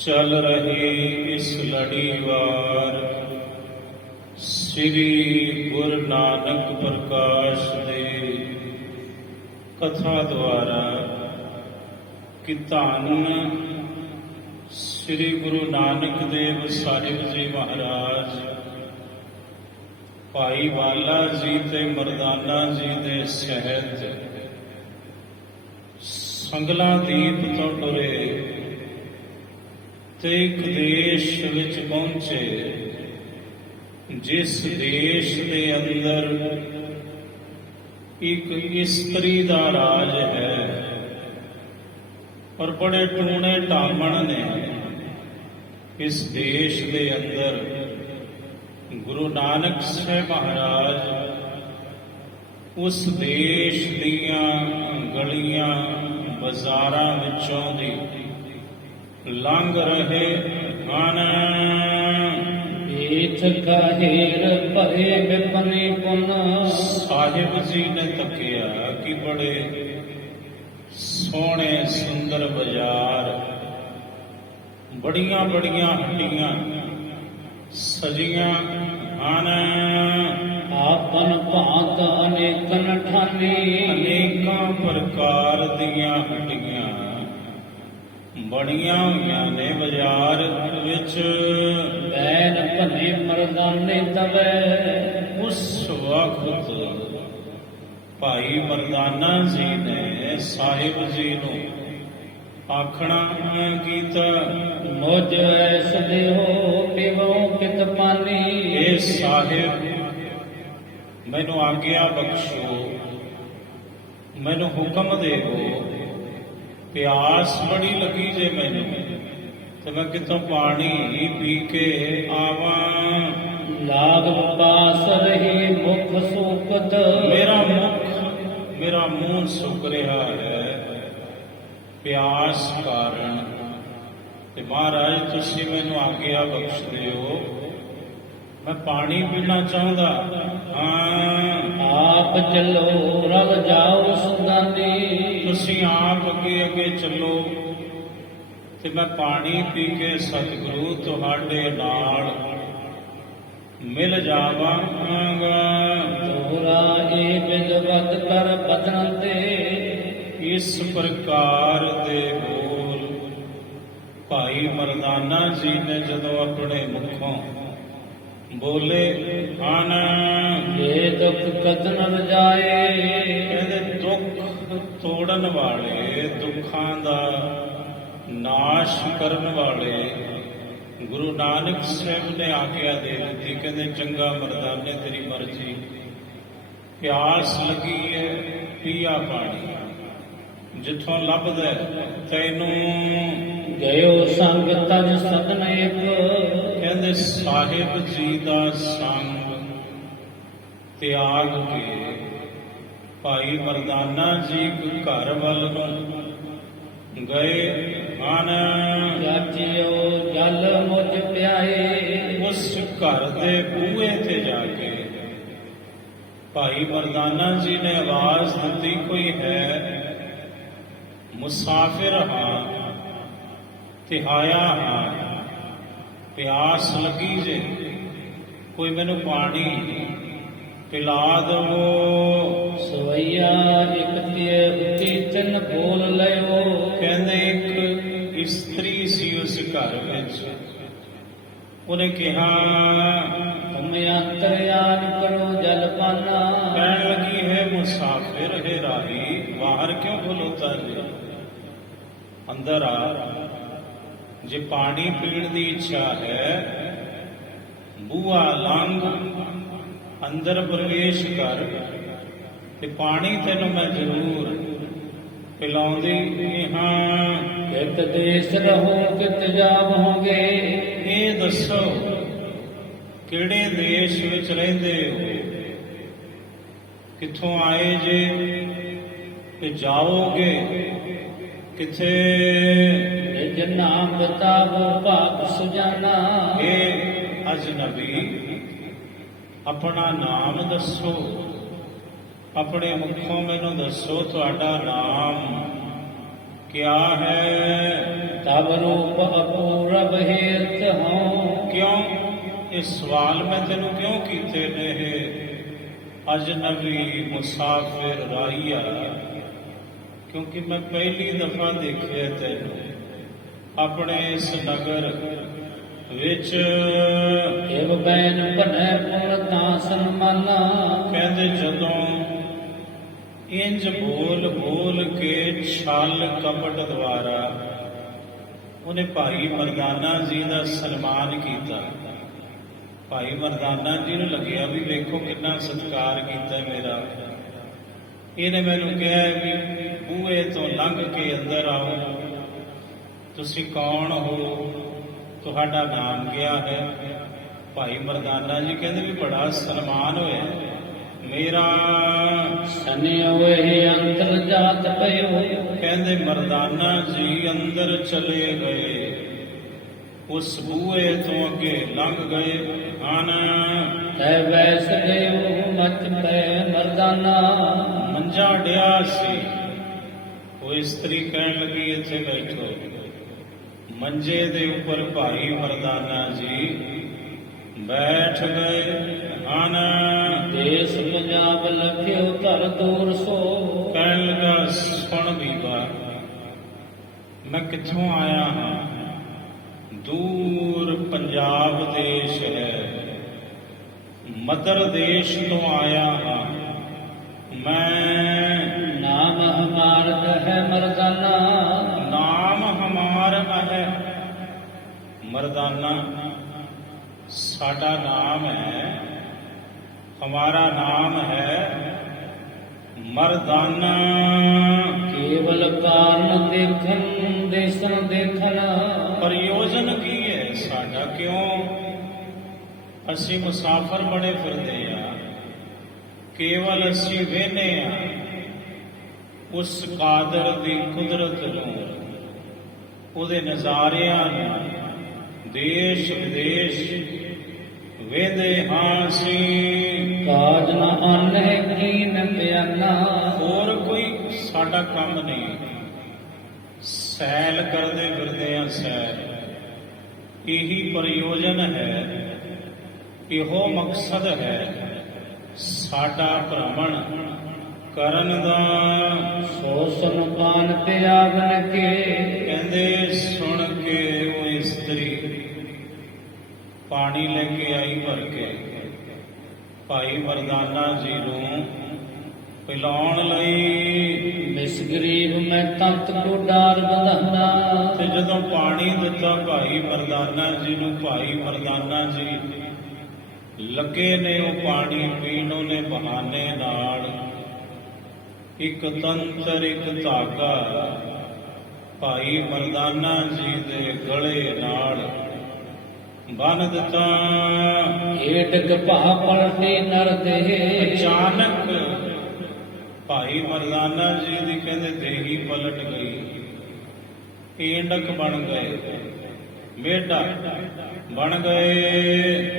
चल रही इस लड़ीवार श्री गुरु नानक प्रकाश दे कथा द्वारा कि धन श्री गुरु नानक देव साहिब जी महाराज भाई वाला जी ते मरदाना जी दे सहित संगला दीप तो टुरे ते एक देश विच पहुंचे जिस देश के अंदर एक इस्त्री दा राज है और बड़े टूणे टामण ने इस देश के अंदर गुरु नानक साहब महाराज उस देश दियां गलियां बाजारां विचों दी लंघ रहे ਹਨ ਈਥ ਕਾਹੇਰ ਭਏ ਵਿਪਨੀ ਪੁਨ ਸਾਹਿਬ ਜੀ ਨੇ ਤੱਕਿਆ ਕਿ ਬੜੇ ਸੋਹਣੇ ਸੁੰਦਰ ਬਾਜ਼ਾਰ, ਬੜੀਆਂ ਬੜੀਆਂ ਹੱਟੀਆਂ ਸਜੀਆਂ ਹਨ। ਆਪਨ ਭਾਂਤ ਅਨੇਕਨ ਠਾਨੀ ਅਨੇਕਾਂ ਪ੍ਰਕਾਰ ਦੀਆਂ ਹੱਟੀਆਂ ਬਣੀਆਂ ਹੋਈਆਂ ਨੇ ਬਾਜ਼ਾਰ ਵਿੱਚ। ਬੈਨ ਭਨੇ ਮਰਦਾਨੇ ਤਵੈ ਉਸ ਵਕਤ ਭਾਈ ਮਰਦਾਨਾ ਜੀ ਨੇ ਸਾਹਿਬ ਜੀ ਨੂੰ ਆਖਣਾ ਕੀਤਾ, ਮੁਝ ਐਸ ਦੇਹੋ ਪਿਵੋ ਪਿਤ ਪਾਨੀ। ਇਹ ਸਾਹਿਬ ਮੈਨੂੰ ਆਗਿਆ ਬਖਸ਼ੋ, ਮੈਨੂੰ ਹੁਕਮ ਦੇਵੋ, ਪਿਆਸ ਬੜੀ ਲੱਗੀ ਜੇ ਮੈਨੂੰ, ਤੇ ਮੈਂ ਕਿਤੋਂ ਪਾਣੀ ਪੀ ਕੇ ਆਵਾਂ। ਲਾਗ ਪਾਸ ਰਹੀ ਮੁਖ ਸੂਕਤ ਮੇਰਾ ਮੂੰਹ ਸੁੱਕ ਰਿਹਾ ਹੈ ਪਿਆਸ ਕਾਰਨ, ਤੇ ਮਹਾਰਾਜ ਤੁਸੀਂ ਮੈਨੂੰ ਆਗਿਆ ਬਖਸ਼ ਦਿਓ, ਮੈਂ ਪਾਣੀ ਪੀਣਾ ਚਾਹੁੰਦਾ ਹਾਂ। ਆਪ ਚੱਲੋ ਰਲ ਜਾਓ ਸੁਦਾਨੀ। ਤੁਸੀਂ ਆਪ ਅੱਗੇ ਅੱਗੇ ਚੱਲੋ ਤੇ ਮੈਂ ਪਾਣੀ ਪੀ ਕੇ ਸਤਿਗੁਰੂ ਤੁਹਾਡੇ ਨਾਲ ਮਿਲ ਜਾਵਾਂਗਾ। ਤੋਰਾ ਇਹ ਵਿਦਵਤ ਕਰ ਬਦਨ ਤੇ ਇਸ ਪ੍ਰਕਾਰ ਦੇ ਬੋਲ ਭਾਈ ਮਰਦਾਨਾ ਜੀ ਨੇ ਜਦੋਂ ਆਪਣੇ ਮੁਖੋਂ ਬੋਲੇ ਹਨ, ਇਹ ਦੁੱਖ ਕਦਨ ਰਜਾਏ। ਕਹਿੰਦੇ ਦੁੱਖ ਤੋੜਨ ਵਾਲੇ, ਦੁੱਖਾਂ ਦਾ ਨਾਸ਼ ਕਰਨ ਵਾਲੇ ਗੁਰੂ ਨਾਨਕ ਸਾਹਿਬ ਨੇ ਆਗਿਆ ਦੇ ਦਿੱਤੀ। ਕਹਿੰਦੇ ਚੰਗਾ ਮਰਦਾਨੇ ਤੇਰੀ ਮਰਜ਼ੀ, ਪਿਆਸ ਲੱਗੀ ਹੈ ਪੀਆ ਪਾਣੀ, ਜਿੱਥੋਂ ਲੱਭਦਾ ਤੈਨੂੰ। ਗਇਓ ਸੰਗ ਤਜ ਸਦਨ ਇੱਕ। ਕਹਿੰਦੇ ਸਾਹਿਬ ਜੀ ਦਾ ਸੰਗ ਤਿਆਗ ਕੇ ਭਾਈ ਮਰਦਾਨਾ ਜੀ ਘਰ ਵੱਲ ਨੂੰ ਗਏ ਹਨ। ਜਾਚਿਓ ਜਲ ਮੁਝ ਪਿਆਏ। ਉਸ ਘਰ ਦੇ ਬੂਹੇ ਤੇ ਜਾ ਕੇ ਭਾਈ ਮਰਦਾਨਾ ਜੀ ਨੇ ਆਵਾਜ਼ ਦਿੱਤੀ, ਕੋਈ ਹੈ? ਮੁਸਾਫਿਰ ਹਾਂ, ਤਿਹਾਇਆ ਹਾਂ, ਪਿਆਸ ਲੱਗੀ ਜੇ, ਕੋਈ ਮੈਨੂੰ ਪਾਣੀ ਪਿਲਾ ਦਵੋ। ਸਵਈਆ ਇਕ ਤੇ ਉਤੀ ਤਿੰਨ ਬੋਲ ਲਿਓ। ਕਹਿੰਦੇ ਇੱਕ ਇਸਤਰੀ ਸੀ ਉਸ ਘਰ ਵਿੱਚ, ਉਹਨੇ ਕਿਹਾ, ਤੁਮ ਅੰਤਰਯਾਨ ਕਰੋ ਜਲ ਪਾਨਾ। ਕਹਿਣ ਲੱਗੀ ਹੈ ਮੁਸਾਫਿਰ ਹੈ ਰਾਹੀ, ਬਾਹਰ ਕਿਉਂ ਖਲੋਤਾ ਜੀ, ਅੰਦਰ ਆ। ਜੇ ਪਾਣੀ ਪੀਣ ਦੀ ਇੱਛਾ ਹੈ ਬੂਹਾ ਲੰਘ ਅੰਦਰ ਪ੍ਰਵੇਸ਼ ਕਰ, ਤੇ ਪਾਣੀ ਤੈਨੂੰ ਮੈਂ ਜ਼ਰੂਰ ਪਿਲਾਉਂਦੀ ਹਾਂ। ਕਿਤ ਦੇਸ ਰਹੋ ਕਿਤ ਜਾਵੋਗੇ। ਇਹ ਦੱਸੋ ਕਿਹੜੇ ਦੇਸ਼ ਵਿੱਚ ਰਹਿੰਦੇ ਹੋ, ਕਿੱਥੋਂ ਆਏ ਜੇ, ਤੇ ਜਾਓਗੇ ਕਿੱਥੇ? ਨਿਜ ਨਾਮ ਬਤਾਵੋ ਭਾਗ ਸੁਜਾਨਾ। ਇਹ ਅਜਨਬੀ ਆਪਣਾ ਨਾਮ ਦੱਸੋ, ਆਪਣੇ ਮੁਖੋਂ ਮੈਨੂੰ ਦੱਸੋ ਤੁਹਾਡਾ ਨਾਮ ਕਿਆ ਹੈ? ਤਬ ਰੂਪ ਅਪੂਰਬ ਹੇਤ ਹਉ। ਕਿਉਂ ਇਹ ਸਵਾਲ ਮੈਂ ਤੈਨੂੰ ਕਿਉਂ ਕੀਤੇ ਨੇ? ਅਜਨਬੀ ਮੁਸਾਫਿਰ ਰਾਹੀਆ, ਕਿਉਂਕਿ ਮੈਂ ਪਹਿਲੀ ਦਫਾ ਦੇਖਿਆ ਤੈਨੂੰ ਆਪਣੇ ਇਸ ਨਗਰ ਵਿੱਚ। ਇਵ ਬੈਨ ਭਨੈ ਪੁਨ ਤਾਂ ਸਨਮਾਨਾ। ਕਹਿੰਦੇ ਜਦੋਂ ਇੰਜ ਬੋਲ ਬੋਲ ਕੇ ਛਲ ਕਪਟ ਦੁਆਰਾ ਉਹਨੇ ਭਾਈ ਮਰਦਾਨਾ ਜੀ ਦਾ ਸਨਮਾਨ ਕੀਤਾ। ਭਾਈ ਮਰਦਾਨਾ ਜੀ ਨੂੰ ਲੱਗਿਆ ਵੀ ਵੇਖੋ ਕਿੰਨਾ ਸਤਿਕਾਰ ਕੀਤਾ ਮੇਰਾ। ਇਹਨੇ ਮੈਨੂੰ ਕਿਹਾ ਵੀ ਬੂਹੇ ਤੋਂ ਲੰਘ ਕੇ ਅੰਦਰ ਆਓ, ਤੁਸੀਂ ਕੌਣ ਹੋ, ਤੁਹਾਡਾ ਨਾਮ ਕਿਆ ਹੈ? ਭਾਈ ਮਰਦਾਨਾ ਜੀ ਕਹਿੰਦੇ ਵੀ ਬੜਾ ਸਨਮਾਨ ਹੋਇਆ ਮੇਰਾ। ਸਨਿਓ ਇਹ ਅੰਤਰ ਜਾਤ ਪਇਓ। ਕਹਿੰਦੇ ਮਰਦਾਨਾ ਜੀ ਅੰਦਰ ਚਲੇ ਗਏ, ਉਸ ਬੂਹੇ ਤੋਂ ਅੱਗੇ ਲੰਘ ਗਏ ਹਨ। ਤੈ ਵੈਸ ਗਇਓ ਮਚ ਪੈ ਮਰਦਾਨਾ। ਮੰਜਾ ਡਿਆ ਸੀ, ਉਹ ਇਸਤਰੀ ਕਹਿਣ ਲੱਗੀ ਇੱਥੇ ਬੈਠੋ। ਮੰਜੇ ਦੇ ਉੱਪਰ ਭਾਈ ਮਰਦਾਨਾ ਜੀ ਬੈਠ ਗਏ ਹਨ। ਦੇਸ ਪੰਜਾਬ ਲਖਿਓ ਧਰ ਦੂਰ ਸੋ। ਕਹਿਣ ਲੱਗਾ ਸੁਣ ਬੀਬਾ, ਮੈਂ ਕਿੱਥੋਂ ਆਇਆ ਹਾਂ? ਦੂਰ ਪੰਜਾਬ ਦੇਸ਼ ਹੈ, ਮਦਰ ਦੇਸ਼ ਤੋਂ ਆਇਆ ਹਾਂ ਮੈਂ। ਨਾਮ ਹਮਾਰ ਹੈ ਮਰਦਾਨਾ। ਨਾਮ ਹਮਾਰ ਹੈ ਮਰਦਾਨਾ, ਸਾਡਾ ਨਾਮ ਹੈ, ਹਮਾਰਾ ਨਾਮ ਹੈ ਮਰਦਾਨਾ। ਕੇਵਲ ਕਾਰਨ ਦੇਖਨ ਦੇਸਨ ਦੇਖਨ। ਪ੍ਰਯੋਜਨ ਕੀ ਹੈ ਸਾਡਾ? ਕਿਉਂ ਅਸੀਂ ਮੁਸਾਫਰ ਬਣੇ ਫਿਰਦੇ ਆ? ਕੇਵਲ ਅਸੀਂ ਵੇਖਦੇ ਆ ਉਸ ਕਾਦਰ ਦੀ ਕੁਦਰਤ ਨੂੰ, ਉਹਦੇ ਨਜ਼ਾਰਿਆਂ ਨੂੰ, ਦੇਸ਼ ਵਿਦੇਸ਼ ਵੇਖਦੇ ਹਾਂ ਅਸੀਂ। ਕਾਜ ਨ ਆਨਹਿ ਕੀਨ ਬਿਆਨਾ। ਹੋਰ ਕੋਈ ਸਾਡਾ ਕੰਮ ਨਹੀਂ, ਸੈਲ ਕਰਦੇ ਫਿਰਦੇ ਆ ਸੈਲ। ਇਹੀ ਪ੍ਰਯੋਜਨ ਹੈ, ਇਹੋ ਮਕਸਦ ਹੈ ਸਾਡਾ ਭ੍ਰਮਣ ਕਰਨ ਦਾ। ਸੋ ਸੁਨ ਕਾਨ ਤਿਆਗਨ ਕੇ। ਕਹਿੰਦੇ ਸੁਣ ਕੇ ਉਹ ਇਸਤਰੀ ਪਾਣੀ ਲੈ ਕੇ ਆਈ ਭਰ ਕੇ ਭਾਈ ਮਰਦਾਨਾ ਜੀ ਨੂੰ ਪਿਲਾਉਣ ਲਈ। ਮਿਸ ਗਰੀਬ ਮੈਂ ਤੰਤ ਕੋ ਡਾਰ ਬਧਾਨਾ। ਤੇ ਜਦੋਂ ਪਾਣੀ ਦਿੱਤਾ ਭਾਈ ਮਰਦਾਨਾ ਜੀ ਨੂੰ, ਭਾਈ ਮਰਦਾਨਾ ਜੀ ਲੱਗੇ ਨੇ ਉਹ ਪਾਣੀ ਪੀਣ। ਉਹਨੇ ਬਹਾਨੇ ਨਾਲ ਇੱਕ ਤੰਤਰ ਇੱਕ ਧਾਗਾ ਭਾਈ ਮਰਦਾਨਾ ਜੀ ਦੇ ਗਲੇ ਨਾਲ ਬੰਨ ਦਿੱਤਾ। ਏਟਕ ਭਾ ਪਲਟੇ ਨਰ ਦੇ। ਅਚਾਨਕ ਭਾਈ ਮਰਦਾਨਾ ਜੀ ਦੀ ਕਹਿੰਦੇ ਦੇਹੀ ਪਲਟ ਗਈ, ਏਂਡਕ ਬਣ ਗਏ, ਮੇਢਾ ਬਣ ਗਏ।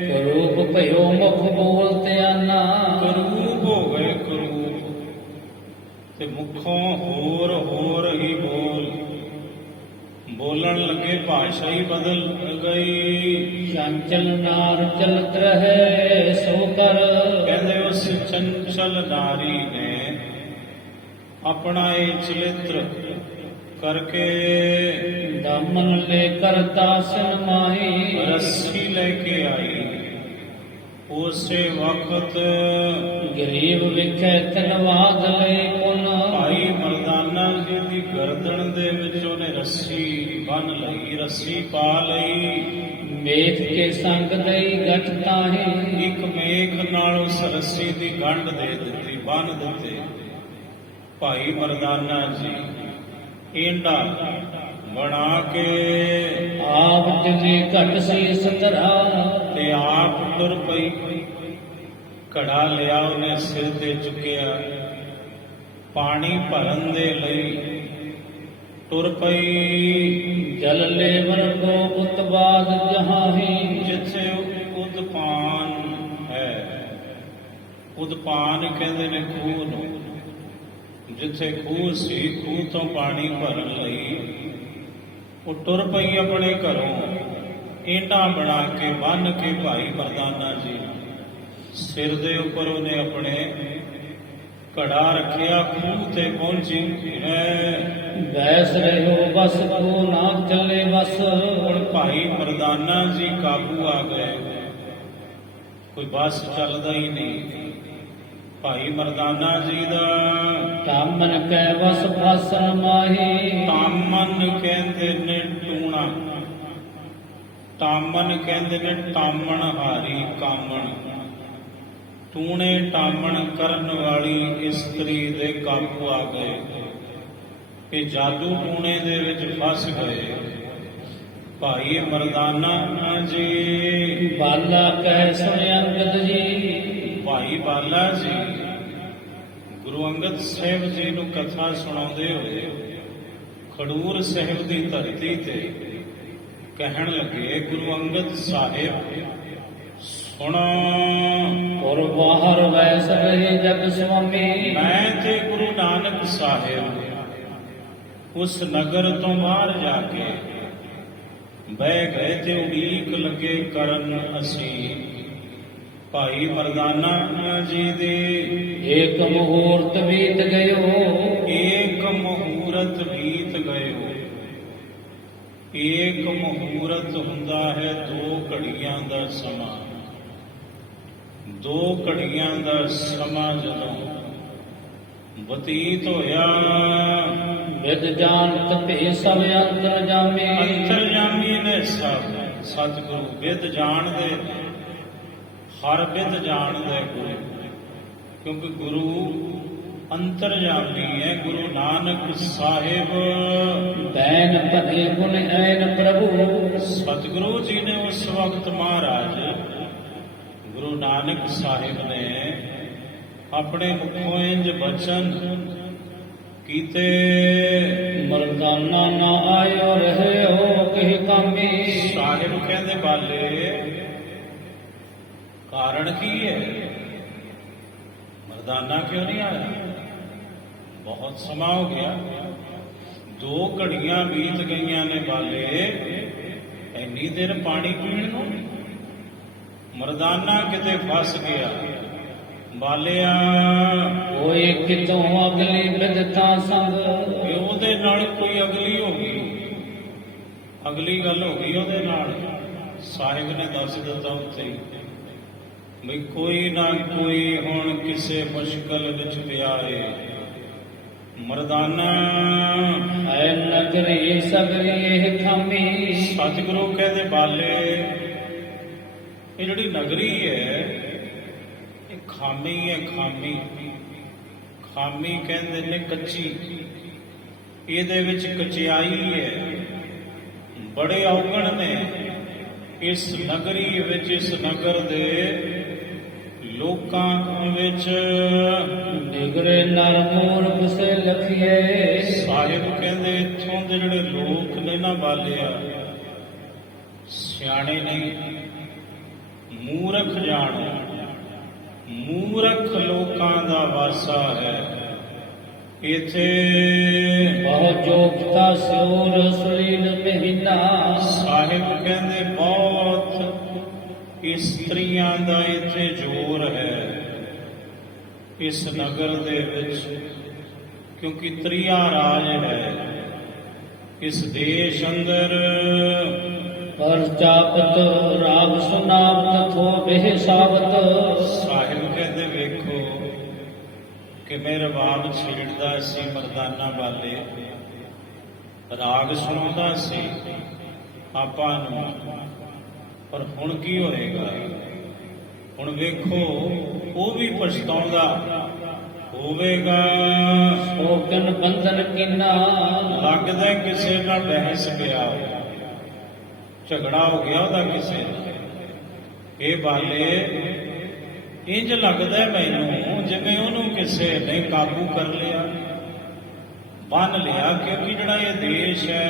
ਕਰੂਪ ਭਇਓ ਮੁਖ ਬੋਲ ਤਿਆਨਾ। ਕਰੂਪ ਹੋ ਗਏ, ਕਰੂਪ ਤੇ ਮੁਖੋਂ ਹੋਰ ਹੋਰ ਹੀ ਬੋਲਣ ਲੱਗੇ, ਭਾਸ਼ਾ ਹੀ ਬਦਲ ਗਈ। ਚੰਚਲ ਨਾਰ ਚਲਤ ਰਹੇ ਸੋ ਕਰ। ਕਹਿੰਦੇ ਉਸ ਚੰਚਲ ਨਾਰੀ ਨੇ ਆਪਣਾ ਇਹ ਚਲਿੱਤਰ ਕਰਕੇ ਦਾਮਨ ਲੈ ਕਰ ਦਾਸਨ ਮਾਹੀ। ਰੱਸੀ ਲੈ ਕੇ ਆਈ। ਉਸੇ ਵਕਤ ਗਰੀਬ ਵਿਖੇ ਤਨਵਾਦ ਲਈ ਪੁਨ। ਭਾਈ ਮਰਦਾਨਾ ਜੀ ਦੀ ਗਰਦਨ ਦੇ ਵਿੱਚ ਉਹਨੇ ਰੱਸੀ ਬੰਨ ਲਈ, ਰੱਸੀ ਪਾ ਲਈ। ਮੇਖ ਕੇ ਸੰਗ ਲਈ ਗਠ ਤਾਹੀ। ਇੱਕ ਮੇਖ ਨਾਲ ਉਸ ਰੱਸੀ ਦੀ ਗੰਢ ਦੇ ਦਿੱਤੀ, ਬੰਨ ਦਿੱਤੇ। ਭਾਈ ਮਰਦਾਨਾ ਜੀ ਏਂਡਾ ਬਣਾ ਕੇ ਆਪ ਜਿਨੇ ਘਟ ਸੀ ਸਤਰਾ। ਤੇ ਆਪ ਟੁਰ ਪਈ। ਘੜਾ ਲਿਆ ਉਹਨੇ ਸਿਰ ਤੇ ਚੁੱਕਿਆ, ਪਾਣੀ ਭਰਨ ਦੇ ਲਈ ਟੁਰ ਪਈ। ਜਲ ਲੇਵਨ ਕੋ ਉਤਬਾਦ ਜਹਾਹੀ। ਜਿੱਥੇ ਉਦਪਾਨ ਹੈ, ਉਦਪਾਨ ਕਹਿੰਦੇ ਨੇ ਖੂਹ ਨੂੰ। ਜਿੱਥੇ ਖੂਹ ਸੀ, ਖੂਹ ਤੋਂ ਪਾਣੀ ਭਰਨ ਲਈ ਉਹ ਟੁਰ ਪਈ ਆਪਣੇ ਘਰੋਂ। ਏਂਡਾ ਬਣਾ ਕੇ ਬੰਨ ਕੇ ਭਾਈ ਮਰਦਾਨਾ ਜੀ ਸਿਰ ਦੇ ਉੱਪਰ ਉਹਨੇ ਆਪਣੇ ਘੜਾ ਰੱਖਿਆ, ਖੂਹ ਤੇ ਪਹੁੰਚੀ ਹੈ। ਬੈਸ ਰਹਿਓ ਬਸ ਕੋ ਨਾ ਚੱਲੇ ਬਸ। ਹੁਣ ਭਾਈ ਮਰਦਾਨਾ ਜੀ ਕਾਬੂ ਆ ਗਏ, ਕੋਈ ਬੱਸ ਚੱਲਦਾ ਹੀ ਨਹੀਂ। ਭਾਈ ਮਰਦਾਨਾ ਜੀ ਦਾ ਤਾਮਨ ਕੈ ਵਸ ਫਾਸਨ ਮਾਹੀ। ਤਾਮਨ ਕਹਿੰਦੇ ਨੇ ਟੂਣਾ, ਤਾਮਨ ਕਹਿੰਦੇ ਨੇ ਟਾਮਣ ਹਾਰੀ, ਕਾਮਣ। ਟੂਣੇ ਟਾਮਣ ਕਰਨ ਵਾਲੀ ਇਸਤਰੀ ਦੇ ਕਾਬੂ ਆ ਗਏ। ਇਹ ਜਾਦੂ ਟੂਣੇ ਦੇ ਵਿੱਚ ਫਸ ਗਏ। ਭਾਈ ਮਰਦਾਨਾ ਜੀ ਬਾਲਾ ਕਹਿ ਸੁਣਿਆ ਅੰਗਦ ਜੀ। ਭਾਈ ਬਾਲਾ ਜੀ ਗੁਰੂ ਅੰਗਦ ਸਾਹਿਬ ਜੀ ਨੂੰ ਕਥਾ ਸੁਣਾਉਂਦੇ ਹੋਏ ਖਡੂਰ ਸਾਹਿਬ ਦੀ ਧਰਤੀ ਤੇ ਕਹਿਣ ਲੱਗੇ ਗੁਰੂ ਅੰਗਦ ਸਾਹਿਬ ਸੁਣੋ, ਔਰ ਬਾਹਰ ਵੈਸ ਰਹੇ ਜਗ ਸੁਆਮੀ। ਮੈਂ ਤੇ ਗੁਰੂ ਨਾਨਕ ਸਾਹਿਬ ਉਸ ਨਗਰ ਤੋਂ ਬਾਹਰ ਜਾ ਕੇ ਬਹਿ ਗਏ ਤੇ ਉਡੀਕ ਲੱਗੇ ਕਰਨ ਅਸੀਂ ਭਾਈ ਮਰਦਾਨਾ ਜੀ ਦੇ। ਏਕ ਮੁਹੂਰਤ ਬੀਤ ਗਇਓ, ਏਕ ਮੁਹੂਰਤ ਬੀਤ ਗਇਓ। ਏਕ ਮੁਹੂਰਤ ਹੁੰਦਾ ਹੈ 2 ਘੜੀਆਂ ਦਾ ਸਮਾਂ। 2 ਘੜੀਆਂ ਦਾ ਸਮਾਂ ਜਦੋਂ ਬਤੀਤ ਹੋਇਆ, ਵਿਦ ਜਾਣਤ ਭੇ ਸਭ ਅੰਤਰ ਜਾਮੇ। ਅੰਤਰਜਾਮੀ ਨੇ ਸਭ ਸਤਿਗੁਰੂ ਵਿਦ ਜਾਣਦੇ, ਹਰ ਵਿਦ ਜਾਣਦੇ ਗੁਰੂ, ਕਿਉਂਕਿ ਗੁਰੂ ਅੰਤਰਜਾਮੀ ਹੈ। ਗੁਰੂ ਨਾਨਕ ਸਾਹਿਬ ਬੈਨ ਭਲੇ ਗੁਣ ਐਨ ਪ੍ਰਭੂ। ਸਤਿਗੁਰੂ ਜੀ ਨੇ ਉਸ ਵਕਤ ਮਹਾਰਾਜ ਗੁਰੂ ਨਾਨਕ ਸਾਹਿਬ ਨੇ ਆਪਣੇ ਮੁਖੋਂ ਇੰਜ ਬਚਨ ਕੀਤੇ, ਮਰਦਾਨਾ ਨਾ ਆਇਓ ਰਹਿਓ ਕਿਹ ਕਾਮੀ। ਸਾਹਿਬ ਕਹਿੰਦੇ ਬਾਲੇ ਕਾਰਨ ਕੀ ਹੈ? ਮਰਦਾਨਾ ਕਿਉਂ ਨਹੀਂ ਆਇਆ? ਬਹੁਤ ਸਮਾਂ ਹੋ ਗਿਆ, 2 ਘੜੀਆਂ ਬੀਤ ਗਈਆਂ ਨੇ ਬਾਲੇ, ਇੰਨੀ ਦੇਰ ਪਾਣੀ ਪੀਣ ਨੂੰ। ਮਰਦਾਨਾ ਕਿਤੇ ਫਸ ਗਿਆ। ਬਾਲਿਆ ਹੋਏ ਕਿਤੋਂ ਅਗਲੀ ਬਿਦਤਾ ਸੰਗ। ਕਿ ਉਹਦੇ ਨਾਲ ਕੋਈ ਅਗਲੀ ਹੋ ਗਈ, ਅਗਲੀ ਗੱਲ ਹੋ ਗਈ ਉਹਦੇ ਨਾਲ। ਸਾਹਿਬ ਨੇ ਦੱਸ ਦਿੱਤਾ ਉੱਥੇ ਹੀ ਵੀ ਕੋਈ ਨਾ ਕੋਈ ਹੁਣ ਕਿਸੇ ਮੁਸ਼ਕਲ ਵਿੱਚ ਪਿਆ ਏ। ਮਰਦਾਨਾ ਐ ਨਗਰੀ ਸਗਰੀ ਇਹ ਖਾਮੀ। ਸਤਿਗੁਰੂ ਕਹਿੰਦੇ ਬਾਲੇ ਇਹ ਜਿਹੜੀ ਨਗਰੀ ਹੈ ਇਹ ਖਾਮੀ ਹੈ। ਖਾਮੀ ਖਾਮੀ ਕਹਿੰਦੇ ਨੇ ਕੱਚੀ, ਇਹਦੇ ਵਿੱਚ ਕਚਿਆਈ ਹੈ, ਬੜੇ ਔਗਣ ਨੇ ਇਸ ਨਗਰੀ ਵਿੱਚ, ਇਸ ਨਗਰ ਦੇ ਲੋਕਾਂ ਵਿੱਚ। ਨਿਗਰੇ ਨਰ ਮੂਰਖ ਸੇ ਲਖੀਏ। ਸਾਹਿਬ ਕਹਿੰਦੇ ਇੱਥੋਂ ਦੇ ਜਿਹੜੇ ਲੋਕ ਨੇ ਨਾ ਬਾਲਿਆ, ਸਿਆਣੇ ਨਹੀਂ, ਮੂਰਖ ਜਾਣੋ। ਮੂਰਖ ਲੋਕਾਂ ਦਾ ਵਾਸਾ ਹੈ ਇਥੇ। ਬਹੁ ਜੋਗਤਾ ਸਿਉਰ ਸੁਲੀਲ ਮਹੀਨਾ। ਸਾਹਿਬ ਕਹਿੰਦੇ ਬਹੁਤ ਇਸਤਰੀਆਂ ਦਾ ਇੱਥੇ ਜ਼ੋਰ ਹੈ ਇਸ ਨਗਰ ਦੇ ਵਿੱਚ, ਕਿਉਂਕਿ ਤ੍ਰਿਆ ਰਾਜ ਹੈ ਇਸ ਦੇਸ਼ ਅੰਦਰ। ਪਰ ਜਾਪਤ ਰਾਗ ਸੁਨਾਵਤ ਥੋ ਬਿਹ ਸਾਵਤ। ਸਾਹਿਬ ਕਹਿੰਦੇ ਵੇਖੋ ਕਿਵੇਂ ਰਵਾਬ ਛੇੜਦਾ ਸੀ ਮਰਦਾਨਾ ਵਾਲੇ, ਰਾਗ ਸੁਣਾਉਂਦਾ ਸੀ ਆਪਾਂ ਨੂੰ। ਪਰ ਹੁਣ ਕੀ ਹੋਏਗਾ? ਹੁਣ ਵੇਖੋ ਉਹ ਵੀ ਪਛਤਾਉਂਦਾ ਹੋਵੇਗਾ। ਸੋਗਨ ਬੰਧਨ ਕਿਨਾ। ਲੱਗਦਾ ਕਿਸੇ ਨਾਲ ਬਹਿਸ ਪਿਆ, ਝਗੜਾ ਹੋ ਗਿਆ ਉਹਦਾ ਕਿਸੇ ਨਾਲ। ਇਹ ਬਾਲੇ ਇੰਜ ਲੱਗਦਾ ਮੈਨੂੰ ਜਿਵੇਂ ਉਹਨੂੰ ਕਿਸੇ ਨੇ ਕਾਬੂ ਕਰ ਲਿਆ, ਬੰਨ ਲਿਆ। ਕਿਉਂਕਿ ਜਿਹੜਾ ਇਹ ਦੇਸ਼ ਹੈ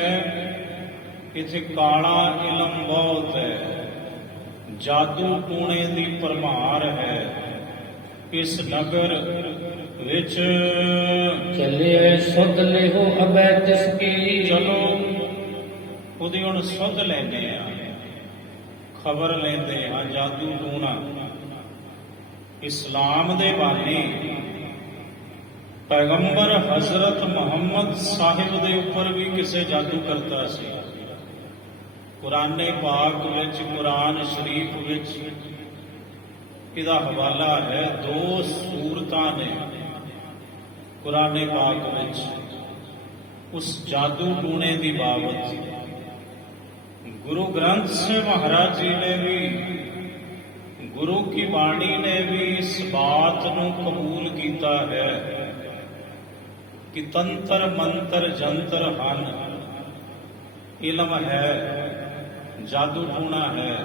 ਇੱਥੇ ਕਾਲਾ ਇਲਮ ਬਹੁਤ ਹੈ, ਜਾਦੂ ਟੂਣੇ ਦੀ ਭਰਮਾਰ ਹੈ ਇਸ ਨਗਰ ਵਿੱਚ। ਚੱਲੇ ਸੁਧ ਲਿਹੋ ਅਬੈ ਤਿਸ ਕੀ। ਚਲੋ ਉਹਦੀ ਹੁਣ ਸੁਧ ਲੈਂਦੇ ਆ, ਖਬਰ ਲੈਂਦੇ ਆ। ਜਾਦੂ ਟੂਣਾ ਇਸਲਾਮ ਦੇ ਬਾਨੀ ਪੈਗੰਬਰ ਹਜ਼ਰਤ ਮੁਹੰਮਦ ਸਾਹਿਬ ਦੇ ਉੱਪਰ ਵੀ ਕਿਸੇ ਜਾਦੂ ਕਰਤਾ ਸੀ। ਕੁਰਾਨੇ ਪਾਕ ਵਿੱਚ, ਕੁਰਾਨ ਸ਼ਰੀਫ ਵਿੱਚ ਇਹਦਾ ਹਵਾਲਾ ਹੈ। 2 ਸੂਰਤਾਂ ਨੇ ਕੁਰਾਨੇ ਪਾਕ ਵਿੱਚ ਉਸ ਜਾਦੂ ਟੂਣੇ ਦੀ ਬਾਬਤ। ਗੁਰੂ ਗ੍ਰੰਥ ਸਾਹਿਬ ਮਹਾਰਾਜ ਜੀ ਨੇ ਵੀ, ਗੁਰੂ ਕੀ ਬਾਣੀ ਨੇ ਵੀ ਇਸ ਬਾਤ ਨੂੰ ਕਬੂਲ ਕੀਤਾ ਹੈ ਕਿ ਤੰਤਰ ਮੰਤਰ ਜੰਤਰ ਹਨ, ਇਲਮ ਹੈ, ਜਾਦੂ ਟੂਣਾ ਹੈ।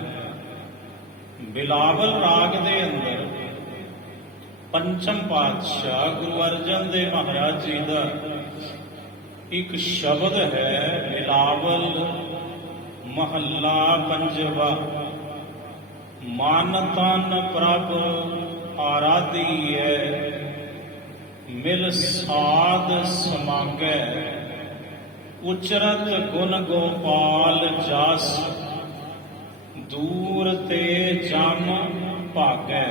ਬਿਲਾਵਲ ਰਾਗ ਦੇ ਅੰਦਰ ਪੰਚਮ ਪਾਤਸ਼ਾਹ ਗੁਰੂ ਅਰਜਨ ਦੇਵ ਮਹਾਰਾਜ ਜੀ ਦਾ ਇੱਕ ਸ਼ਬਦ ਹੈ, ਬਿਲਾਵਲ महला पंजवा। मन तन प्रभ आराधीए, मिल साध समागै। उचरत गुण गोपाल जस, दूर ते जम भागै।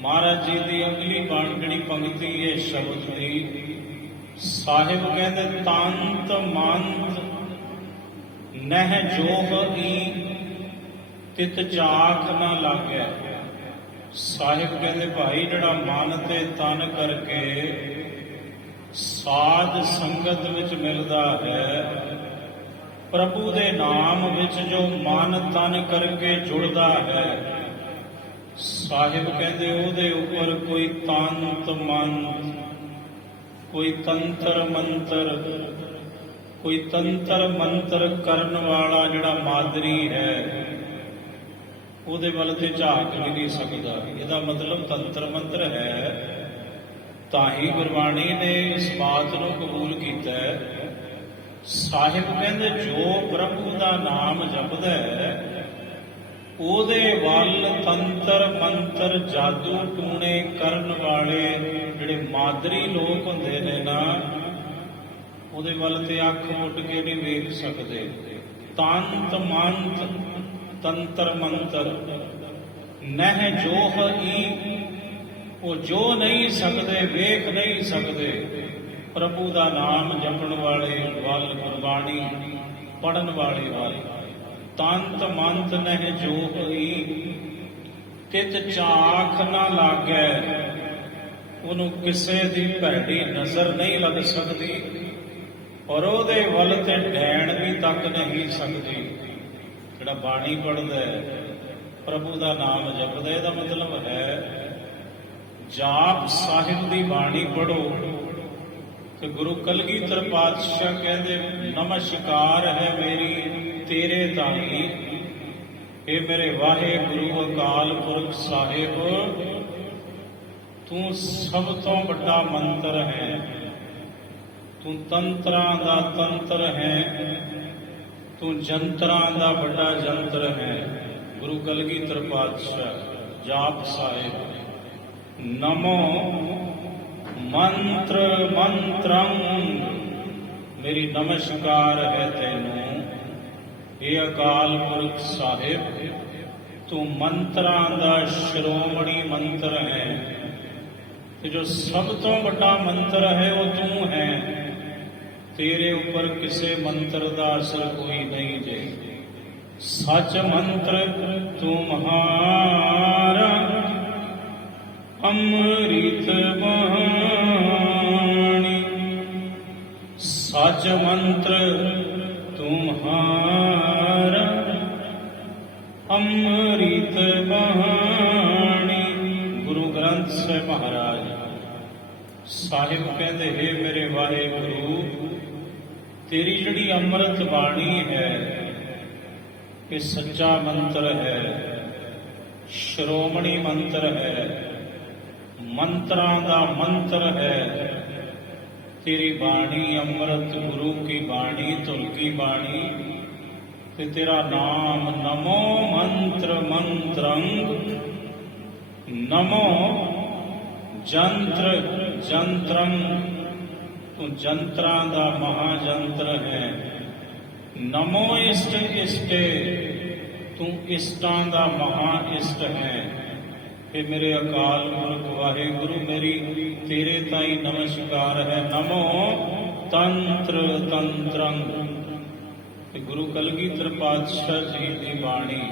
महाराज जी की अगली बाणी पंक्ति है शब्द की। साहिब कहते तंत मंत नह जोग ई, तित चाख ना लागै। साहिब कहते भाई जड़ा मन ते तन करके साध संगत विच मिलदा है, प्रभु दे नाम विच जो मन तन करके जुड़दा है, साहिब कहते ਉਹਦੇ ਉੱਪਰ कोई तंत मंत, कोई तंत्र मंत्र, कोई तंत्र मंत्र करन वाला जिहड़ा मादरी है, ਉਹਦੇ ਵੱਲ ਤੇ ਝਾਕ ਵੀ ਨਹੀਂ ਸਕਦਾ। ਇਹਦਾ ਮਤਲਬ ਤੰਤਰ ਮੰਤਰ ਹੈ। ਤਾਂ ਹੀ ਗੁਰਬਾਣੀ ਨੇ ਇਸ ਬਾਤ ਨੂੰ ਕਬੂਲ ਕੀਤਾ ਹੈ। ਸਾਹਿਬ ਕਹਿੰਦੇ ਜੋ ਪ੍ਰਭੂ ਦਾ ਨਾਮ ਜਪਦਾ ਹੈ, ਉਹਦੇ ਵੱਲ ਤੰਤਰ ਮੰਤਰ ਜਾਦੂ ਟੂਣੇ ਕਰਨ ਵਾਲੇ ਜਿਹੜੇ ਮਾਦਰੀ ਲੋਕ ਹੁੰਦੇ ਨੇ ਨਾ, ਉਹਦੇ ਵੱਲ ਤੇ ਅੱਖ ਮੁੱਟ ਕੇ ਨਹੀਂ ਵੇਖ ਸਕਦੇ। ਤੰਤ ਮੰਤ ਤੰਤਰ ਮੰਤਰ ਨਹਿ ਜੋਹ ਈ, ਉਹ ਜੋ ਨਹੀਂ ਸਕਦੇ, ਵੇਖ ਨਹੀਂ ਸਕਦੇ। ਪ੍ਰਭੂ ਦਾ ਨਾਮ ਜਪਣ ਵਾਲੇ ਵੱਲ, ਗੁਰਬਾਣੀ ਪੜਨ ਵਾਲੇ ਵੱਲ। ਤੰਤ ਮੰਤ ਨਹਿ ਜੋਹ ਈ, ਤਿਤ ਚਾਖ ਨਾ ਲਾਗੈ। ਉਹਨੂੰ ਕਿਸੇ ਦੀ ਭੈੜੀ ਨਜ਼ਰ ਨਹੀਂ ਲੱਗ ਸਕਦੀ, ਔਰ ਉਹਦੇ ਵੱਲ ਤੇ ਡੈਣ ਵੀ ਤੱਕ ਨਹੀਂ ਸਕਦੀ। ਜਿਹੜਾ ਬਾਣੀ ਪੜ੍ਹਦਾ ਹੈ, ਪ੍ਰਭੂ ਦਾ ਨਾਮ ਜਪਦਾ, ਇਹਦਾ ਮਤਲਬ ਹੈ ਜਾਪ ਸਾਹਿਬ ਦੀ ਬਾਣੀ ਪੜ੍ਹੋ। ਤੇ ਗੁਰੂ ਕਲਗੀਧਰ ਪਾਤਸ਼ਾਹ ਕਹਿੰਦੇ ਨਮਸਕਾਰ ਹੈ ਮੇਰੀ ਤੇਰੇ ਤਾਈ, ਇਹ ਮੇਰੇ ਵਾਹਿਗੁਰੂ ਅਕਾਲ ਪੁਰਖ ਸਾਹਿਬ, ਤੂੰ ਸਭ ਤੋਂ ਵੱਡਾ ਮੰਤਰ ਹੈ, ਤੂੰ ਤੰਤਰਾਂ ਦਾ ਤੰਤਰ ਹੈ, ਤੂੰ ਜੰਤਰਾਂ ਦਾ ਵੱਡਾ ਜੰਤਰ ਹੈ। ਗੁਰੂ ਕਲਗੀਧਰ ਪਾਤਸ਼ਾਹ ਜਾਪ ਸਾਹਿਬ ਨਮੋ ਮੰਤਰ ਮੰਤਰੰ, ਮੇਰੀ ਨਮਸਕਾਰ ਹੈ ਤੈਨੂੰ, ਇਹ ਅਕਾਲ ਪੁਰਖ ਸਾਹਿਬ, ਤੂੰ ਮੰਤਰਾਂ ਦਾ ਸ਼੍ਰੋਮਣੀ ਮੰਤਰ ਹੈ, ਤੇ ਜੋ ਸਭ ਤੋਂ ਵੱਡਾ ਮੰਤਰ ਹੈ ਉਹ ਤੂੰ ਹੈ। ਤੇਰੇ ਉੱਪਰ ਕਿਸੇ ਮੰਤਰ ਦਾ ਅਸਰ ਕੋਈ ਨਹੀਂ ਜੇ। ਸੱਚ ਮੰਤਰ ਤੁਮਹਾਰਾ ਅੰਮ੍ਰਿਤ ਬਾਣੀ, ਸੱਚ ਮੰਤਰ ਤੁਮਹਾਰਾ ਅੰਮ੍ਰਿਤ ਬਾਣੀ। ਗੁਰੂ ਗ੍ਰੰਥ ਸਾਹਿਬ ਮਹਾਰਾਜ ਸਾਹਿਬ ਕਹਿੰਦੇ ਹੈ ਮੇਰੇ ਵਾਹਿਗੁਰੂ, ਤੇਰੀ ਜਿਹੜੀ ਅੰਮ੍ਰਿਤ ਬਾਣੀ ਹੈ ਇਹ ਸੱਚਾ ਮੰਤਰ ਹੈ, ਸ਼੍ਰੋਮਣੀ ਮੰਤਰ ਹੈ, ਮੰਤਰਾਂ ਦਾ ਮੰਤਰ ਹੈ। ਤੇਰੀ ਬਾਣੀ ਅੰਮ੍ਰਿਤ, ਗੁਰੂ ਕੀ ਬਾਣੀ, ਤੁਲ ਕੀ ਬਾਣੀ, ਤੇ ਤੇਰਾ ਨਾਮ ਨਮੋ ਮੰਤਰ ਮੰਤਰੰਗ, ਨਮੋ ਜੰਤਰ ਜੰਤਰੰ, ਤੂੰ ਜੰਤਰਾਂ ਦਾ ਮਹਾਜੰਤਰ ਹੈ। ਨਮੋ ਇਸ਼ਟ ਇਸ਼ਟੇ, ਤੂੰ ਇਸ਼ਟਾਂ ਦਾ ਮਹਾ ਇਸ਼ਟ ਹੈ। ਇਹ ਮੇਰੇ ਅਕਾਲ ਪੁਰਖ ਵਾਹਿਗੁਰੂ, ਮੇਰੀ ਤੇਰੇ ਤਾਈ ਨਮਸਕਾਰ ਹੈ। ਨਮੋ ਤੰਤਰ ਤੰਤਰੰ। ਤੇ ਗੁਰੂ ਕਲਗੀਧਰ ਪਾਤਸ਼ਾਹ ਜੀ ਦੀ ਬਾਣੀ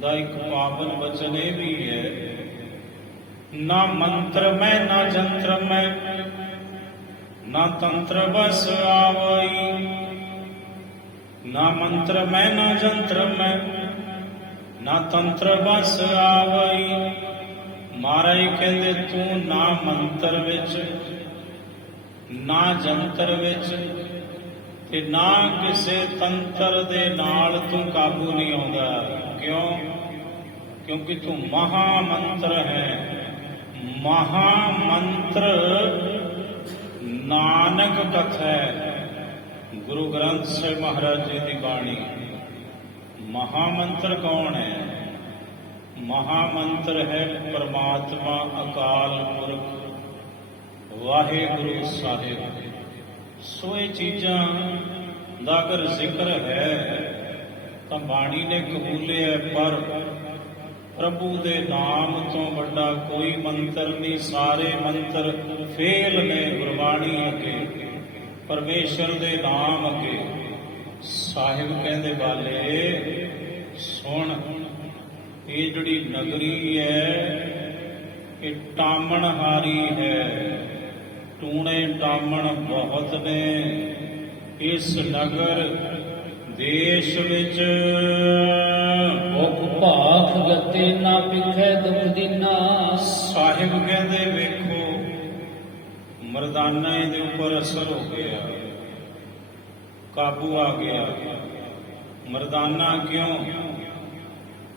ਦਾ ਇੱਕ ਪਾਵਨ ਬਚਨ ਇਹ ਵੀ ਹੈ, ਨਾ ਮੰਤਰ ਮੈਂ ਨਾ ਜੰਤਰ ਮੈਂ, ਨਾ ਤੰਤਰ ਬਸ ਆਵਈ, ਨਾ ਮੰਤਰ ਮੈਂ ਨਾ ਜੰਤਰ ਮੈਂ, ਨਾ ਤੰਤਰ ਬਸ ਆਵਈ। ਮਹਾਰਾਜ ਕਹਿੰਦੇ ਤੂੰ ਨਾ ਮੰਤਰ ਵਿੱਚ, ਨਾ ਜੰਤਰ ਵਿੱਚ, ਤੇ ਨਾ ਕਿਸੇ ਤੰਤਰ ਦੇ ਨਾਲ ਤੂੰ ਕਾਬੂ ਨਹੀਂ ਆਉਂਦਾ। ਕਿਉਂ? ਕਿਉਂਕਿ ਤੂੰ ਮਹਾ ਮੰਤਰ ਹੈ। ਮਹਾ ਮੰਤਰ ਨਾਨਕ ਕਥੈ, ਗੁਰੂ ਗ੍ਰੰਥ ਸਾਹਿਬ ਮਹਾਰਾਜ ਜੀ ਦੀ ਬਾਣੀ। ਮਹਾਮੰਤਰ ਕੌਣ ਹੈ? ਮਹਾਮੰਤਰ ਹੈ ਪਰਮਾਤਮਾ ਅਕਾਲ ਪੁਰਖ ਵਾਹਿਗੁਰੂ ਸਾਹਿਬ। ਸੋ ਇਹ ਚੀਜ਼ਾਂ ਦਾ ਅਗਰ ਜ਼ਿਕਰ ਹੈ ਤਾਂ ਬਾਣੀ ਨੇ ਕਬੂਲਿਆ, ਪਰ ਪ੍ਰਭੂ ਦੇ ਨਾਮ ਤੋਂ ਵੱਡਾ ਕੋਈ ਮੰਤਰ ਨਹੀਂ। ਸਾਰੇ ਮੰਤਰ ਫੇਲ ਨੇ ਗੁਰਬਾਣੀ ਅੱਗੇ, ਪਰਮੇਸ਼ਰ ਦੇ ਨਾਮ ਅੱਗੇ। ਸਾਹਿਬ ਕਹਿੰਦੇ ਵਾਲੇ ਸੁਣ, ਇਹ ਜਿਹੜੀ ਨਗਰੀ ਹੈ ਇਹ ਟਾਮਣਹਾਰੀ ਹੈ। ਟੂਣੇ ਟਾਮਣ ਬਹੁਤ ਨੇ ਇਸ ਨਗਰ ਦੇਸ਼ ਵਿੱਚ। ਭੁਖ ਭਾਖ ਗਤੇ ਨਾ ਪਿਖੈ ਦੁਖ ਦੀਨਾ। ਸਾਹਿਬ ਕਹਿੰਦੇ ਵੇਖੋ ਮਰਦਾਨਾ ਇਹਦੇ ਉੱਪਰ ਅਸਰ ਹੋ ਗਿਆ, ਕਾਬੂ ਆ ਗਿਆ। ਮਰਦਾਨਾ ਕਿਉਂ?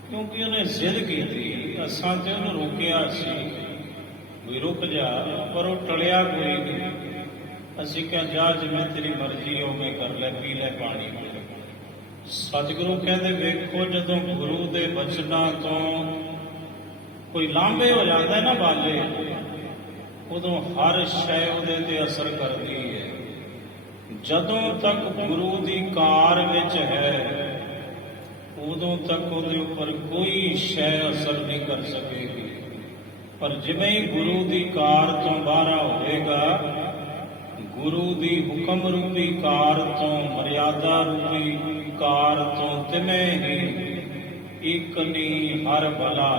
ਕਿਉਂਕਿ ਉਹਨੇ ਜ਼ਿੱਦ ਕੀਤੀ। ਅਸਾਂ ਤੇ ਉਹਨੂੰ ਰੋਕਿਆ ਸੀ ਵੀ ਰੁਕ ਜਾ, ਪਰ ਉਹ ਟਲਿਆ ਕੋਈ ਨਹੀਂ। ਅਸੀਂ ਕਿਹਾ ਜਾ ਜਿਵੇਂ ਤੇਰੀ ਮਰਜ਼ੀ ਉਵੇਂ ਕਰ ਲੈ, ਪੀ ਲੈ ਪਾਣੀ। ਸਤਿਗੁਰੂ ਕਹਿੰਦੇ ਵੇਖੋ ਜਦੋਂ ਗੁਰੂ ਦੇ ਬਚਨਾਂ ਤੋਂ ਕੋਈ ਲਾਂਭੇ ਹੋ ਜਾਂਦਾ ਨਾ ਬਾਲੇ, ਉਦੋਂ ਹਰ ਸ਼ੈ ਉਹਦੇ ਤੇ ਅਸਰ ਕਰਦੀ ਹੈ। ਜਦੋਂ ਤੱਕ ਗੁਰੂ ਦੀ ਕਾਰ ਵਿੱਚ ਹੈ ਉਦੋਂ ਤੱਕ ਉਹਦੇ ਉੱਪਰ ਕੋਈ ਸ਼ੈ ਅਸਰ ਨਹੀਂ ਕਰ ਸਕੇਗੀ। ਪਰ ਜਿਵੇਂ ਹੀ ਗੁਰੂ ਦੀ ਕਾਰ ਤੋਂ ਬਾਹਰ ਹੋਵੇਗਾ, ਗੁਰੂ ਦੀ ਹੁਕਮ ਰੂਪੀ ਕਾਰ ਤੋਂ, ਮਰਿਆਦਾ ਰੂਪੀ ਕਾਰ ਤੋਂ, ਤਿਵੇਂ ਹੀ ਇੱਕ ਨਹੀਂ ਹਰ ਬਲਾ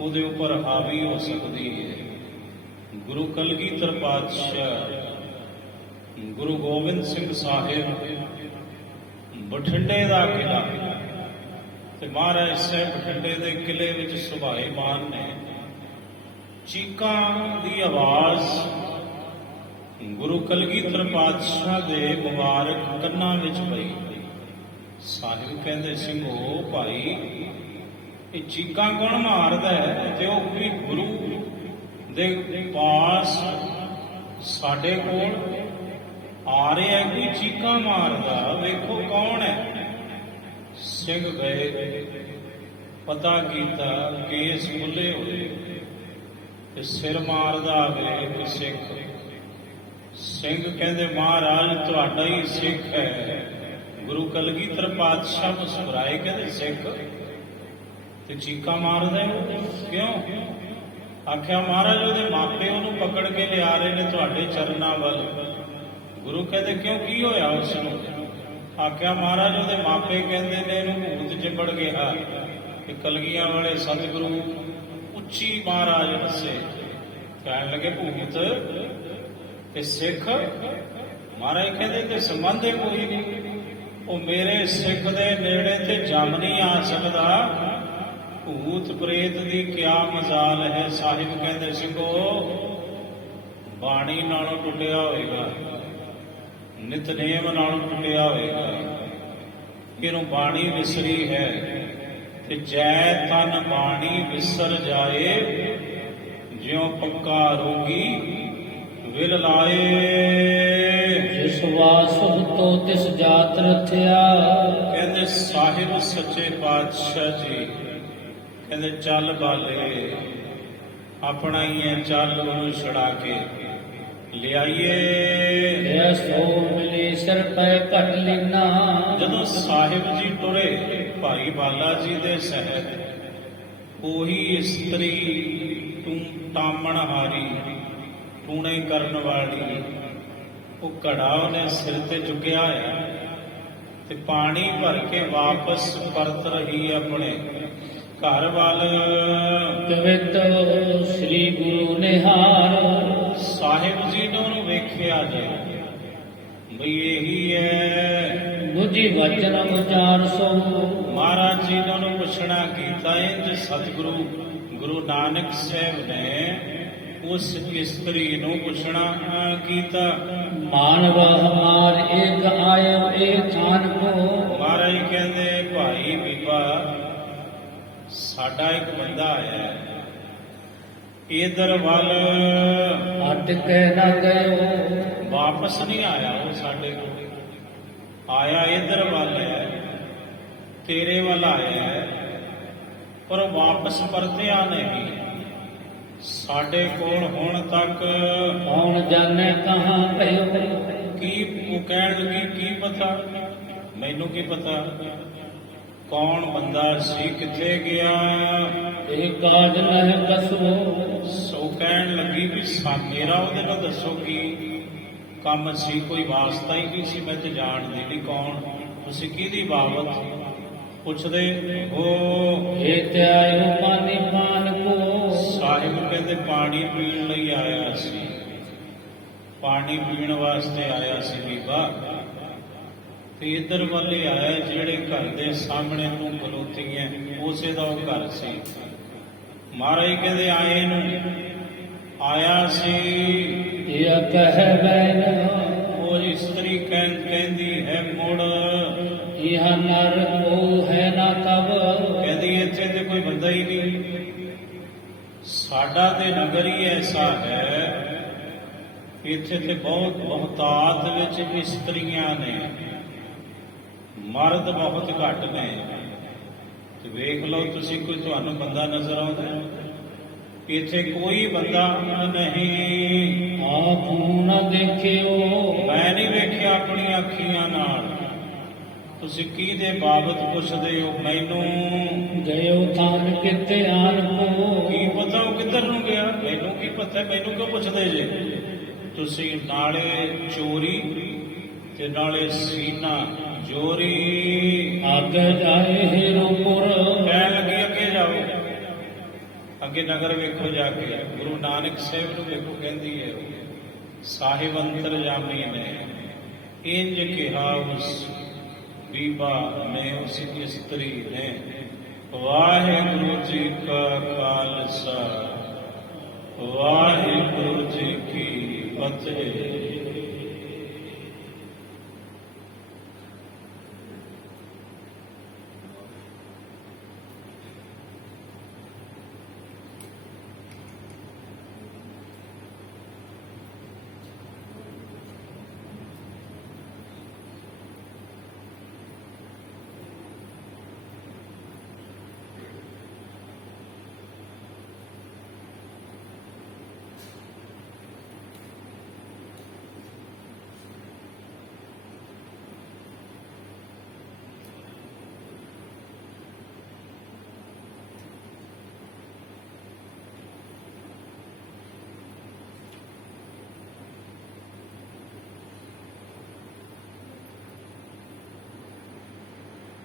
ਉਹਦੇ ਉੱਪਰ ਹਾਵੀ ਹੋ ਸਕਦੀ ਹੈ। ਗੁਰੂ ਕਲਗੀਧਰ ਪਾਤਸ਼ਾਹ, ਗੁਰੂ ਗੋਬਿੰਦ ਸਿੰਘ ਸਾਹਿਬ, ਬਠਿੰਡੇ ਦਾ ਕਿਲਾ ਤੇ ਮਹਾਰਾਜ ਸਾਹਿਬ ਬਠਿੰਡੇ ਦੇ ਕਿਲੇ ਵਿੱਚ ਸੁਭਾਏਮਾਨ ਨੇ। ਚੀਕਾਂ ਦੀ ਆਵਾਜ਼ ਗੁਰੂ ਕਲਗੀਧਰ ਪਾਤਸ਼ਾਹ ਦੇ ਮੁਬਾਰਕ ਕੰਨਾਂ ਵਿੱਚ ਪਈ। ਸਾਹਿਬ ਕਹਿੰਦੇ ਸਿੰਘੋ ਭਾਈ, ਇਹ ਚੀਕਾਂ ਕੌਣ ਮਾਰਦਾ ਹੈ? ਤੇ ਉਹ ਵੀ ਗੁਰੂ ਦੇ ਪਾਸ ਸਾਡੇ ਕੋਲ ਆ ਰਿਹਾ ਕੋਈ ਚੀਕਾਂ ਮਾਰਦਾ, ਵੇਖੋ ਕੌਣ ਹੈ। ਸਿੰਘ ਗਏ, ਪਤਾ ਕੀਤਾ, ਕੇਸ ਖੁੱਲੇ ਹੋਏ ਤੇ ਸਿਰ ਮਾਰਦਾ ਆਵੇ ਕੋਈ ਸਿੱਖ। ਸਿੰਘ ਕਹਿੰਦੇ ਮਹਾਰਾਜ ਤੁਹਾਡਾ ਹੀ ਸਿੱਖ ਹੈ। ਗੁਰੂ ਕਲਗੀਧਰ ਪਾਤਸ਼ਾਹ ਮੁਸਕਰਾਏ, ਕਹਿੰਦੇ ਸਿੱਖ ਤੇ ਚੀਕਾਂ ਮਾਰਦਾ ਕਿਉਂ? ਆਖਿਆ ਮਹਾਰਾਜ ਉਹਦੇ ਮਾਪੇ ਉਹਨੂੰ ਪਕੜ ਕੇ ਲਿਆ ਰਹੇ ਨੇ ਤੁਹਾਡੇ ਚਰਨਾਂ ਵੱਲ। ਗੁਰੂ ਕਹਿੰਦੇ ਕਿਉਂ, ਕੀ ਹੋਇਆ ਉਸ ਨੂੰ? ਆਖਿਆ ਮਹਾਰਾਜ ਉਹਦੇ ਮਾਪੇ ਕਹਿੰਦੇ ਨੇ ਇਹਨੂੰ ਭੂਤ ਚਿੰਬੜ ਗਿਆ। ਕਿ ਕਲਗੀਆਂ ਵਾਲੇ ਸਤਿਗੁਰੂ ਉੱਚੀ ਮਹਾਰਾਜ ਹੱਸੇ, ਕਹਿਣ ਲੱਗੇ ਭੂਤ ਤੇ ਸਿੱਖ? ਮਹਾਰਾਜ ਕਹਿੰਦੇ ਤੇ ਸੰਬੰਧ ਹੀ ਕੋਈ ਨਹੀਂ। ਉਹ ਮੇਰੇ ਸਿੱਖ ਦੇ ਨੇੜੇ ਤੇ ਜੰਮ ਨਹੀਂ ਆ ਸਕਦਾ। ਭੂਤ ਪ੍ਰੇਤ ਦੀ ਕਿਆ ਮਜ਼ਾਲ ਹੈ। ਸਾਹਿਬ ਕਹਿੰਦੇ ਸਿੰਘੋ ਬਾਣੀ ਨਾਲੋਂ ਟੁੱਟਿਆ ਹੋਏਗਾ, ਨਿਤਨੇਮ ਨਾਲੋਂ ਟੁੱਟਿਆ ਹੋਏਗਾ। ਇਹਨੂੰ ਬਾਣੀ ਵਿਸਰੀ ਹੈ ਤੇ ਜੈ ਤਨ ਬਾਣੀ ਵਿਸਰ ਜਾਏ, ਜਿਉ ਪੱਕਾ ਰੋਗੀ ਵਿਲ ਲਾਏ। ਜਿਸ ਵਾਸੁ ਤੋ ਤਿਸ ਜਾਤ ਰਥਿਆ। ਕਹਿੰਦੇ ਸਾਹਿਬ ਸੱਚੇ ਪਾਤਸ਼ਾਹ ਜੀ ਕਹਿੰਦੇ ਚੱਲ ਬਾਲੇ ਆਪਣਾ ਹੀ ਹੈ, ਚੱਲ ਉਹਨੂੰ ਛੜਾ ਕੇ ਲਿਆਈਏ। ਇਹ ਸੋ ਮਿਲੇ ਸਿਰ ਪੈ ਘਟ ਲੀਨਾ। ਜਦੋਂ ਸਾਹਿਬ ਜੀ ਤੁਰੇ ਭਾਈ ਬਾਲਾ ਜੀ ਦੇ ਸਹਿਤ, ਉਹੀ ਇਸਤਰੀ ਤੂੰ ਟਾਮਣਹਾਰੀ, ਟੂਣੇ ਕਰਨ ਵਾਲੀ, ਉਹ ਘੜਾ ਉਹਨੇ ਸਿਰ ਤੇ ਚੁੱਕਿਆ ਹੈ ਤੇ ਪਾਣੀ ਭਰ ਕੇ ਵਾਪਸ ਪਰਤ ਰਹੀ ਆਪਣੇ ਘਰ ਵੱਲ। ਕਵਿਤ ਸ੍ਰੀ ਗੁਰੂ ਨਿਹਾਰ। ਸਾਹਿਬ ਜੀ ਨੇ ਉਹਨੂੰ ਵੇਖਿਆ ਜੇ ਬਈ ਇਹੀ ਹੈ। ਬੁਝੀ ਵਚਨ ਉਚਾਰ ਸੋ। ਮਹਾਰਾਜ ਜੀ ਨੇ ਉਹਨੂੰ ਪੁੱਛਣਾ ਕੀਤਾ। ਇੰਜ ਸਤਿਗੁਰੂ ਗੁਰੂ ਨਾਨਕ ਸਾਹਿਬ ਨੇ ਉਸ ਇਸਤਰੀ ਨੂੰ ਪੁੱਛਣਾ ਕੀਤਾ। ਮਾਨਵ ਹਮਾਰ ਏਕ ਆਇਓ ਏਕ ਥਾਨ ਕੋ। ਮਹਾਰਾਜ ਕਹਿੰਦੇ ਭਾਈ ਬੀਬਾ ਸਾਡਾ ਇੱਕ ਬੰਦਾ ਆਇਆ ਹੈ, ਇਧਰ ਵੱਲ ਅਟ ਕੇ ਨਾ ਗਇਓ। ਵਾਪਸ ਨਹੀਂ ਆਇਆ ਉਹ ਸਾਡੇ ਕੋਲ, ਆਇਆ ਇਧਰ ਵੱਲ ਹੈ, ਤੇਰੇ ਵੱਲ ਆਇਆ ਹੈ, ਪਰ ਵਾਪਸ ਪਰਤਿਆ ਨਹੀਂ ਸਾਡੇ ਕੋਲ ਹੁਣ ਤੱਕ। ਕੌਣ ਜਾਣੇ ਕਹਾਂ ਭਇਓ, ਕੀ ਉਹ ਕਹਿਣ ਲੱਗੀ, ਕੀ ਪਤਾ, ਮੈਨੂੰ ਕੀ ਪਤਾ ਕੌਣ ਬੰਦਾ ਸੀ, ਕਿੱਥੇ ਗਿਆ। ਇਹ ਕਾਜ ਨਹਿ ਕਸੋ, ਸੋ ਕਹਿਣ ਲੱਗੀ ਵੀ ਮੇਰਾ ਉਹਦੇ ਨਾਲ ਦੱਸੋ ਕੀ ਕੰਮ ਸੀ, ਕੋਈ ਵਾਸਤਾ ਹੀ ਨਹੀਂ ਸੀ, ਮੈਂ ਤੇ ਜਾਣਦੀ ਨਹੀਂ ਕੌਣ ਤੁਸੀਂ, ਕਿਹਦੀ ਬਾਬਤ ਪੁੱਛਦੇ ਹੋ। ਇਹ ਤੇ ਆਇਓ ਪਾਣੀ ਪਾਨ ਕੋ, ਸਾਹਿਬ ਕਹਿੰਦੇ ਪਾਣੀ ਪੀਣ ਲਈ ਆਇਆ ਸੀ, ਪਾਣੀ ਪੀਣ ਵਾਸਤੇ ਆਇਆ ਸੀ ਬੀਬਾ। ਤੇ ਇੱਧਰ ਵੱਲ ਹੀ ਆਇਆ, ਜਿਹੜੇ ਘਰ ਦੇ ਸਾਹਮਣੇ ਤੂੰ ਖਲੋਤੀ ਹੈ ਉਸੇ ਦਾ ਉਹ ਘਰ ਸੀ। ਮਹਾਰਾਜ ਕਹਿੰਦੇ ਆਏ ਨੂੰ ਆਇਆ ਸੀ, ਇਹ ਕਹਿ ਬੈਨ ਉਹ ਇਸਤਰੀ ਕਹਿੰਦੀ ਹੈ ਮੁੜ, ਇਹ ਨਰ ਕੋ ਹੈ ਨਾ ਕਬ, ਕਹਿੰਦੀ ਇੱਥੇ ਤੇ ਕੋਈ ਬੰਦਾ ਹੀ ਨਹੀਂ, ਸਾਡਾ ਤੇ ਨਗਰ ਹੀ ਐਸਾ ਹੈ, ਇੱਥੇ ਤੇ ਬਹੁਤ ਬਹੁਤਾਤ ਵਿੱਚ ਇਸਤਰੀਆਂ ਨੇ, ਮਰਦ ਬਹੁਤ ਘੱਟ ਨੇ। ਤੇ ਵੇਖ ਲਓ ਤੁਸੀਂ, ਕੋਈ ਤੁਹਾਨੂੰ ਬੰਦਾ ਨਜ਼ਰ ਆਉਂਦਾ? ਇੱਥੇ ਕੋਈ ਬੰਦਾ ਨਹੀਂ। ਆਪ ਨਾ ਦੇਖਿਓ, ਮੈਂ ਨਹੀਂ ਵੇਖਿਆ ਆਪਣੀਆਂ ਅੱਖੀਆਂ ਨਾਲ। ਤੁਸੀਂ ਕਿਹਦੇ ਬਾਬਤ ਪੁੱਛਦੇ ਹੋ ਮੈਨੂੰ? ਗਇਓ ਥਾਨ ਕਿਤੇ ਆਨ ਕੋ, ਕੀ ਪਤਾ ਉਹ ਕਿੱਧਰ ਨੂੰ ਗਿਆ, ਮੈਨੂੰ ਕੀ ਪਤਾ, ਮੈਨੂੰ ਕਿਉਂ ਪੁੱਛਦੇ ਜੇ ਤੁਸੀਂ? ਨਾਲੇ ਚੋਰੀ ਤੇ ਨਾਲੇ ਸੀਨਾ ਜੋਰੀ। ਅੱਗੇ ਜਾਏ ਹੀਰੋਪੁਰ, ਕਹਿਣ ਲੱਗੀ ਅੱਗੇ ਜਾਓ, ਅੱਗੇ ਨਗਰ ਵੇਖੋ ਜਾ ਕੇ, ਗੁਰੂ ਨਾਨਕ ਸਾਹਿਬ ਨੂੰ ਵੇਖੋ, ਕਹਿੰਦੀ ਹੈ ਸਾਹਿਬ ਅੰਤਰਜਾਮੀ ਨੇ ਇੰਜ ਕਿਹਾ ਉਸ ਬੀਬਾ ਨੇ, ਉਸ ਇਸਤਰੀ ਨੇ। ਵਾਹਿਗੁਰੂ ਜੀ ਕਾ ਖਾਲਸਾ, ਵਾਹਿਗੁਰੂ ਜੀ ਕੀ ਫਤਿਹ।